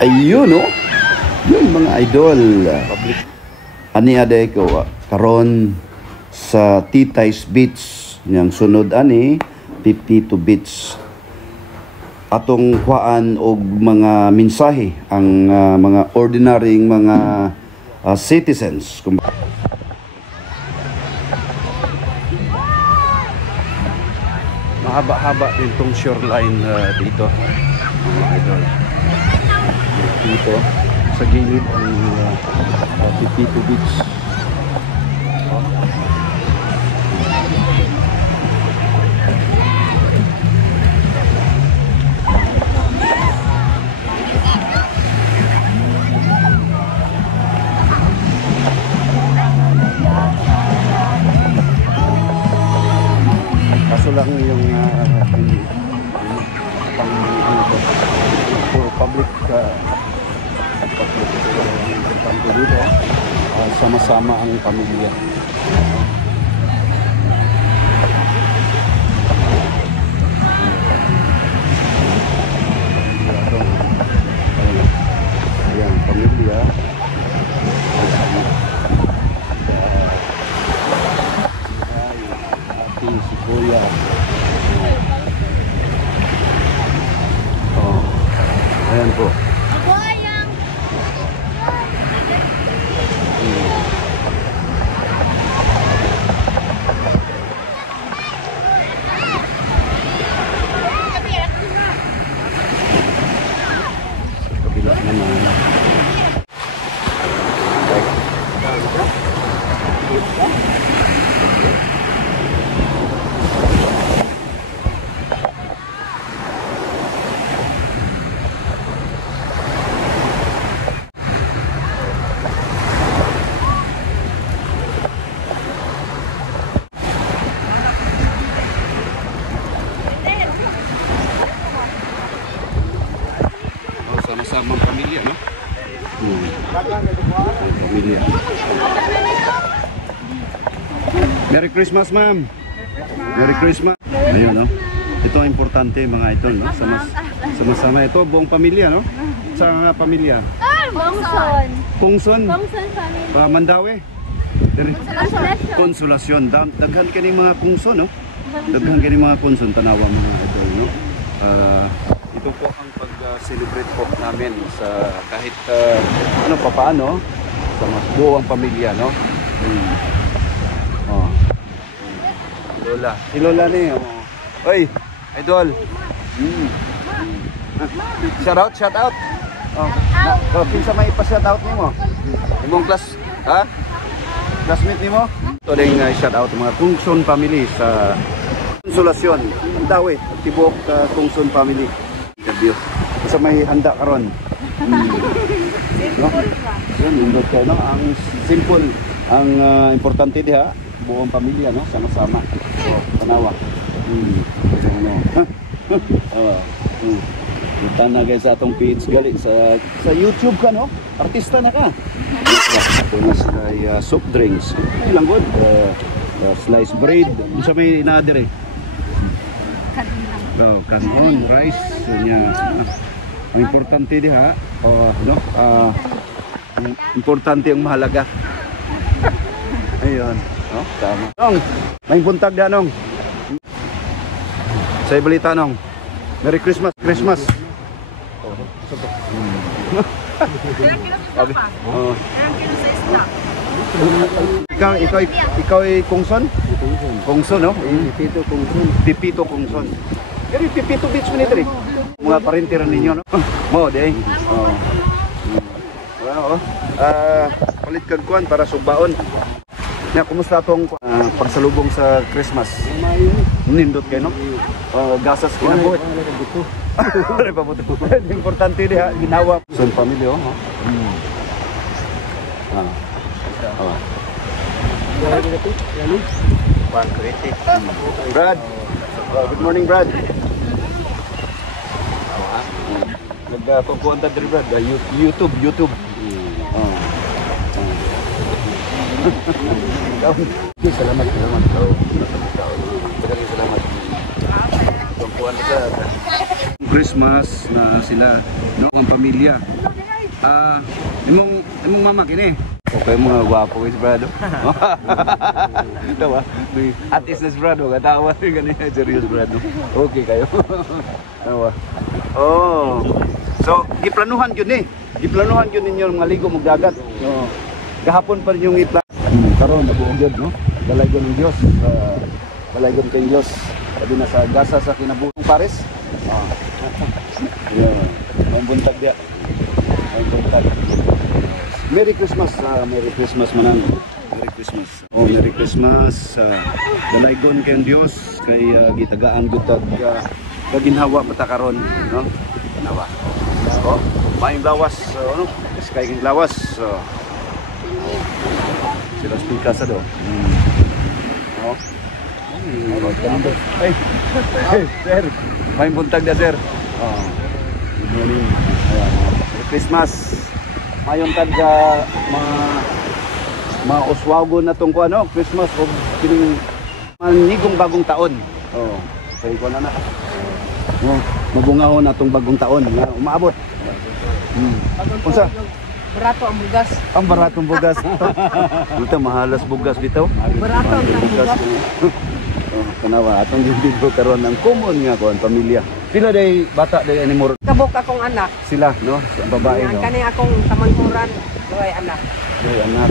Ayun, no? Yun, mga idol. Ani aday ko, karon sa Titay's Beach. Yang sunod ani, 52 Beach. Atong kuhaan og mga mensahe ang mga ordinaryong mga citizens. Mahaba-haba din tong shoreline dito, mga idol. Dito sa gilid ang Pipito Beach. Kaso lang yung pang ano to, for public kampo dito, sama-sama ang pamilya. Ayan, pamilya. Si Kuya. Oh. Ayan po. Kabila naman. Sama-samang pamilya, no? Pamilya. Merry Christmas, ma'am. Merry Christmas. Ayun, no? Ito ang importante, mga idol, no? Sama-sama. Ito, buong pamilya, no? Sa pamilya. Kongson. Kongson? Kongson family. Mandawi? Konsolasyon. Daghan kaning mga kongson, no? Daghan kaning mga kongson, tanawa, mga idol, no? Ito po ang pag-celebrate po namin sa kahit ano pa paano sa buong pamilya, no? Oh. Lola. Si Lola ni. Oh. Oy, idol. Shout out. Oh. Pinsa may ipa-shout out nimo? Imong class, ha? Classmate nimo? Ito ding shout out mga Kungson family sa Konsolasyon, Mandawi, tibok Kungson family. Interview. Sa may handa karon. No? Yan, indot kayo, no? Ang simple, ang importante diha, buong pamilya, no? Sama-sama. So, tanawa. Kita na guys sa atong page gali sa YouTube ka, no? Artista na ka. Ito na sila soft drinks. Ay lang good. Sliced bread. Sa may inaadire. Kanon, rice, nya. Ang importante diha, no? Importante ang mahalaga. Ayun, no? Tama. Nong, may buntag da nong. Sa balita nong. Merry Christmas, Christmas. Ikaw ay Kongson? Kongson, no? Pipito Kongson. Pipito Kongson. Pero Pipito Beach mo nito rin. Mga parintiran ninyo, no? Mo, day. Well, palit kag kuan para subaon. Ya, kumusta atong pagsalubong sa Christmas? Nindot kayo, no? Gasas kinabuhi. Importante diha, ginawa. Son family, oh. Brad. Good morning, Brad. Nagkukuhan ta diri, Brad. YouTube. Salamat. Salamat. Christmas na sila, no, ang pamilya. Imong mama kini. Okay mga gwapo is brado. Tawa. Atis na brado, katawa ganyan serious brado. Okay kayo. Tawa. Oh. So, giplanuhan yun eh. Giplanuhan yun ninyo mga ligo magdagat. No. Kahapon pa rin yung iplan. Karon nabuog yun, no? Dalaygon ng Diyos. Dalaygon kay Diyos. Sabi na sa gasa sa kinabuhing Paris. Yeah. May buntag dia. May buntag. Merry Christmas, Merry Christmas manang. Merry Christmas. Oh, Merry Christmas. Dalaygon kay Dios kay gitagaan gud tag kaginhawa pata karon, no? Kanawa. Oh, may lawas, ano? Sky king lawas. Sila speaker sa do. Oh. Hey. Hey, sir. May buntag na sir. Oh. Good morning. Merry Christmas. Mayon tad ka mauswago na tong ano, Christmas o kining manigong bagong taon. Oh, say ko na. Oh, mabungahon atong bagong taon nga umaabot. Unsa? Barato ang bugas. Ang baratong bugas. Luta mahalas bugas bitaw. Barato ang bugas. Oh, kanawa atong dito karon ng common nga kon pamilya. Pila day bata day animor. Kabok akong anak. Sila no, sa babae no. Ang kani akong tamangkuran, duhay anak. Day anak.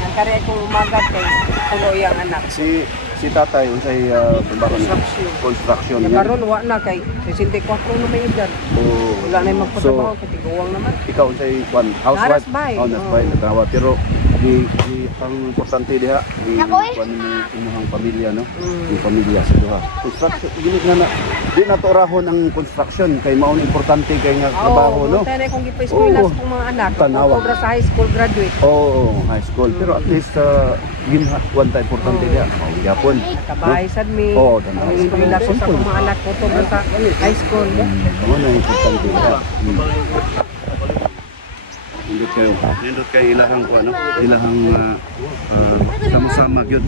Ang kani akong umagat kay tuloy ang anak. Si tatay unsay trabaho niya? Construction niya. Karon wa na kay 64 na may edad. Oh. Wala na magpatrabaho kay tiguwang naman. Ikaw unsay housewife? Narasbay. Oh, nasbay nagawa pero di ang importante diha di kuan mo imong pamilya no. Yung pamilya sa duha. Construction gini na di na to rahon ang construction kay mao importante kay nga trabaho no. Oo, tayo kung gipa-eskwela sa mga anak. Tanawa. Obra sa high school graduate. Oo, high school pero at least one time importante diha. Oh, yapon. Kabahay sad mi. Oo, tanawa. Eskwela ko sa mga anak ko obra sa high school. Ano na importante diha. Nindot kayo ilahang ko ano, ilahang sama-sama gyud.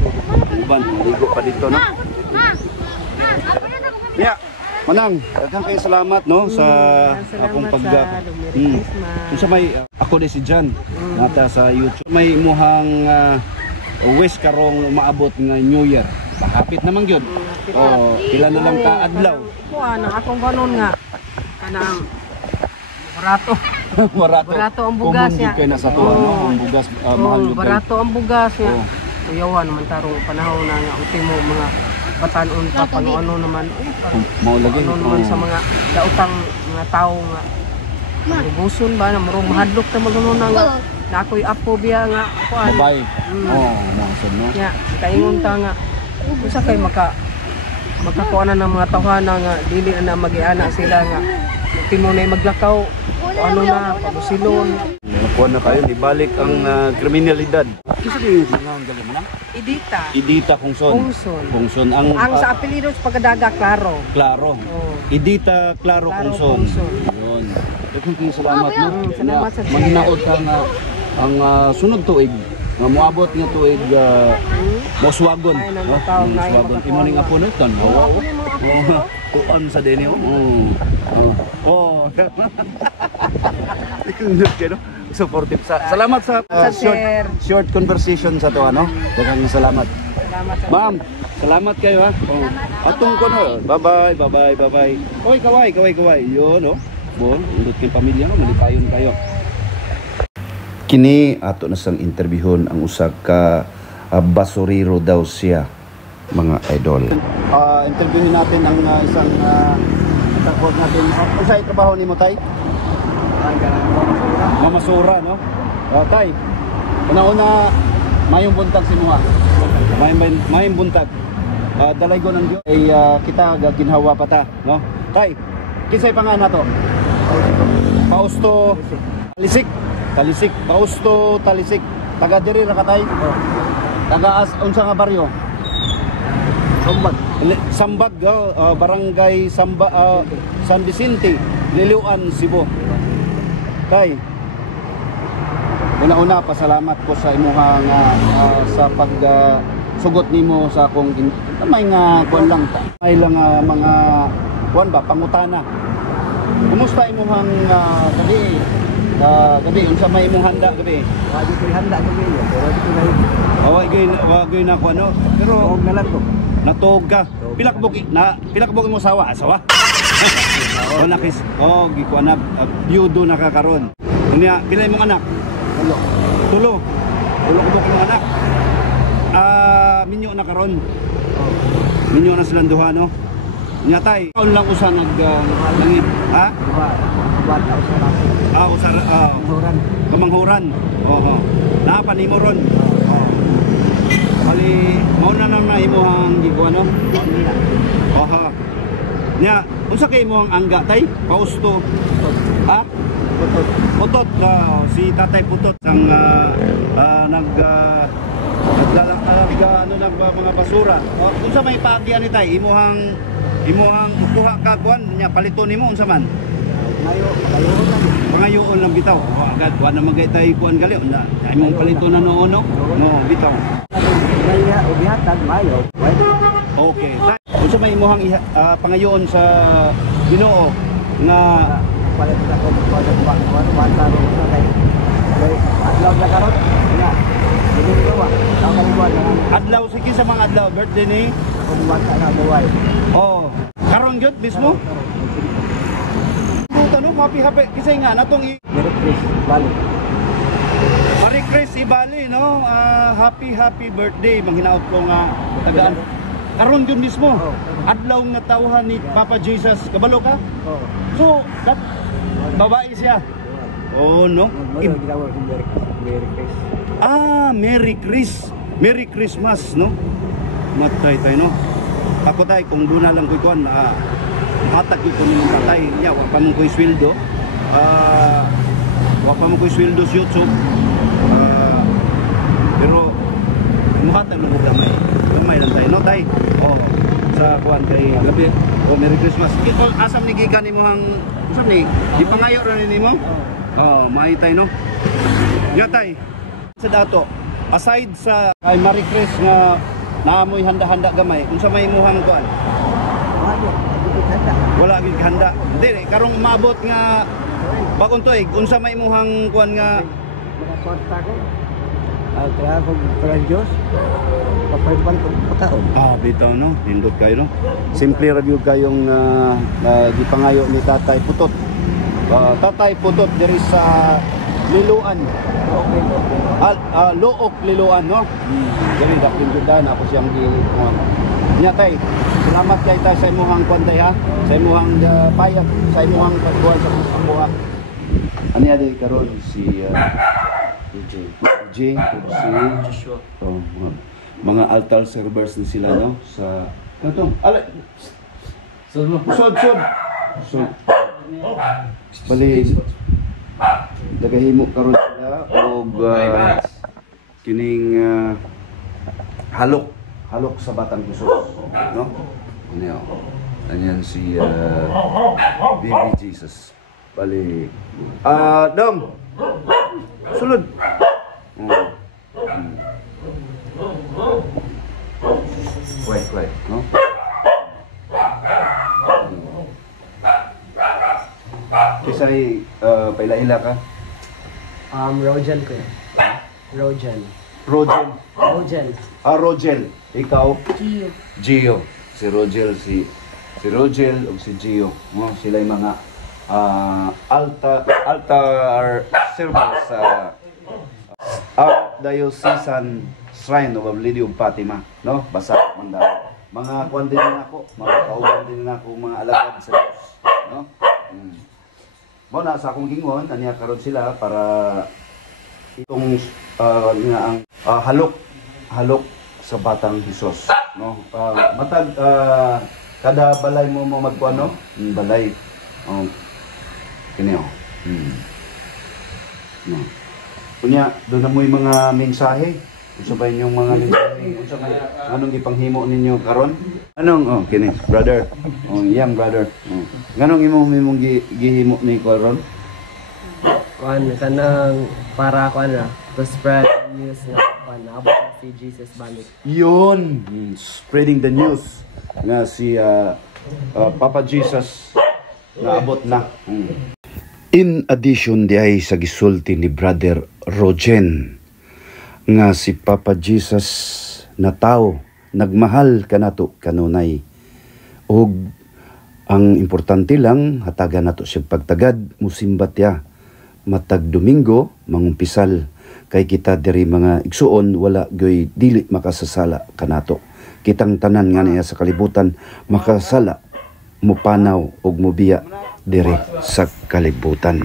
Uban, ligo pa dito no. Yeah. Manang, daghang kayo salamat no sa akong pag Unsa may ako di si Jan nata sa YouTube. May imuhang wish karong umaabot nga New Year. Hapit naman gyud. Oh, pila na lang ka adlaw. Kuha na akong ganon nga kanang barato. Barato ang bugas niya. Kay nasa tuwa no, ang bugas mahal gyud. Barato ang bugas niya. Kuyawan naman tarong panahon na nga ultimo mga batanon pa ano naman. Mao lagi ano naman sa mga daotang mga tao nga guson ba na murong mahadlok ta magano na nga na ako'y apo biya nga kuan. Babay. Oh, mason no. Nya kaingon ta nga usa kay makakuha na ng mga tawhana nga dili na magiana sila nga ultimo na maglakaw ano na pabusilon. Nakuha na kayo, ibalik ang kriminalidad. Kisa kayo yung ang galing mo na? Idita Kungson. Kungson. Ang sa apelido sa pagkadaga, Claro. Claro. Oh. Idita Claro Kungson. Yun. Daghang kayo salamat no. Salamat sa manhinaot ka nga ang sunod tuig nga moabot nga tuig Moswagon. Moswagon. Imo ning apo no tan. Kuan sa deni oh. Ikundot kayo, supportive salamat sa short conversation sa to ano. Daghang salamat. Ma'am, salamat kayo ha. Atong ko no. Bye-bye. Oy, kaway. Yo no. Bon, undot kay pamilya no, malipayon kayo. Kini ato na sang interviewon ang usa ka basurero daw siya, mga idol. Interviewin natin ang isang takot natin. Ano sa trabaho ni mo, Tay? Mamasura, no? Tay, una-una, mayong buntag si Muha. Mayong buntag. Dalaygon ng Diyos. Ay kita ginhawa pa ta, no? Tay, kinsay pa nga na to? Pausto Talisik. Pausto Talisik. Taga diri ra ka, Tay? Taga unsa nga baryo? Sambag, barangay San Vicente, Liliuan, Cebu. Tay, una-una pasalamat ko sa imuha nga sa pagsugot nimo sa akong may nga kuan lang ta. May lang mga kuan ba pangutana. Kumusta imong gabi? Gabi unsa may imong handa gabi? Wagi ko handa ko niyo, pero di ko na Wagay na ko ano. Pero huwag na lang ko. natuog ka. Pilakbog mo sawa, asawa. O nakis. O gikuha na byudo na kakaron. Unya pila imong anak? Hello. Tulo. Tulo ko imong anak. Minyo na karon. Minyo na silang duha no. Nya tay, kaon lang usa langit. Ha? Buat ako sa natin. Usar Huran. kamanghuran. Oo. Napa nimo ron. Oo. Bali mao na nang imong gikuha no. Aha. Nya, unsa kay imong angga tay? Pausto. Ha? Putot. Si Tatay Putot ang mga basura. Unsa may paagyan ni tay? Imuhang kuha ka kuan nya palito nimo unsa man? Pangayoon lang bitaw. Agad kuan na magay tay kuan gali na. Imong palito na noono. No, bitaw. Kaya ubihatag mayo. Okay. Unsa may imuhang pangayoon sa Ginoo nga Palit ako bata ro sa kay. Adlaw na karon. Ya. Dili ko wa. Ako buwan lang. adlaw sige sa mga adlaw birthday ni. Ako bata na buway. Oh, karon gyud mismo. Tanong happy kisay nga natong Merry Christmas balik. Marie Chris Ibali no. Happy birthday manghinaot ko nga tagaan. Karon gyud mismo. Adlaw nga tawhan ni Papa Jesus. Kabalo ka? Oh. So, babae siya. Oh no. Merry Christmas. Merry Christmas no. Matay tayo no. Ako tay kung doon na lang ko kuan hatag ko nimo tatay. Ya, wa pa mo ko sweldo. Wa pa mo ko sweldo sa YouTube. Pero muhatag lang ko gamay. Gamay lang tayo no tay. Oh. Sa kuan kay gabi. Oh, Merry Christmas. Ito asam ni gikan nimo hang asam ni ipangayo ra nimo? Oh, may tay no. Ya tay. Sa dato, aside sa kay Marie Chris nga naamoy handa-handa gamay, unsa may imuhang kuan? Wala gyud handa. Dili karong maabot nga bagong tuig, unsa may imuhang kuan nga Makaporta ko. Kaya ako para Diyos. Papaypan ko pagkaon. bitaw no, hindot kayo no. Simple review kayong gipangayo ni Tatay Putot. Tatay Putot diri sa Liluan. Look Liluan no. Diri dapat judan ako siyang nya tay. Salamat kay ta sa imong kwantay ha. Sa imong payag, sa imong pagkuha sa buha. Ani adi karon si DJ si Joshua. Mga altar servers na sila no sa katong sud bali dagahimo karon sila og kining halok sa Batang Kusog no ano anyan si Baby Jesus bali dom sulod Quiet, no? Kisay, paila-ila ka? Rojan ko yun. Rojan. Rogel. Rogel. Ikaw? Gio. Si Rogel, si Rogel o si Gio. No? Sila yung mga altar servers sa Archdiocesan Shrine of Our Lady of Fatima, no? Basa manda. Mga kuan din ako, mga kauban din ako, mga alagad sa Diyos, no? Mo na sa akong gingon, aniya karon sila para itong nga ang halok sa Batang Hesus, no? Matag kada balay mo magkuan no? Balay. Kini oh. No. Kunya, doon na mo yung mga mensahe. Unsa ba inyong mga mensahe? Unsa ba anong ipanghimo ninyo karon? Anong kini, brother. Young brother. Nganong imong gihimo ni karon? Kuan kanang para kuan to spread news nga kuan abot si Jesus balik. Yun, spreading the news nga si Papa Jesus naabot na. In addition di ay sa gisulti ni Brother Rogen nga si Papa Jesus na tao nagmahal kanato kanunay og ang importante lang hatagan nato siya pagtagad musimbat ya matag Domingo mangumpisal kay kita diri mga igsuon wala gyoy dili makasasala kanato kitang tanan nga niya sa kalibutan makasala mupanaw og mubiya diri sa kalibutan.